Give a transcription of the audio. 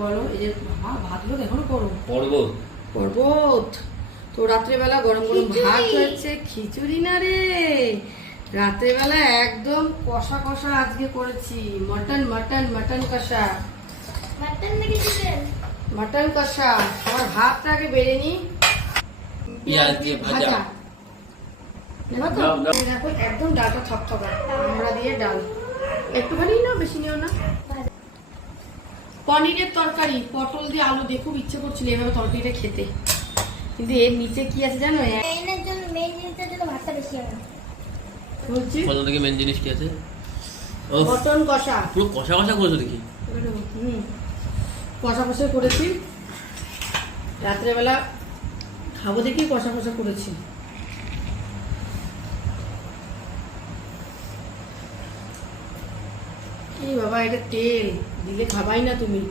বলো এই যে ভাতগুলো এখনো করো পর্বত পর্বত। তো রাত্রেবেলা গরম গরম ভাত হচ্ছে, খিচুড়ি না রে, রাত্রেবেলা একদম কষা কষা আজকে করেছি, মটন মটন মটন কষা, মাটন নাকি চিকেন? মটন কষা। আমার ভাতটা আগে বেড়ে নি, পেঁয়াজ দিয়ে ভাজা। নেবা তো? এই দেখো একদম ডালটা থকথকা, আমরা দিয়ে ডাল একটুখানি না, বেশি নিও না। পনিরের তরকারি, পটল দিয়ে আলু দিয়ে খুব ইচ্ছে করছিল এভাবে তরকারিটা খেতে, কিন্তু এর নিচে কি আছে জানো? মেইনের জন্য, মেইন জিনিসের জন্য ভাতটা বেশি হবে। বলছি কত থেকে মেন জিনিস কি আছে? ও মটন কষা, পুরো কষা কষা করেছো দেখি। কষা কষা করেছি, রাত্রেবেলা খাবো দেখি কষা কষা করেছি। এই বাবা, এটা তেল দিলে খাবাই না তুমি।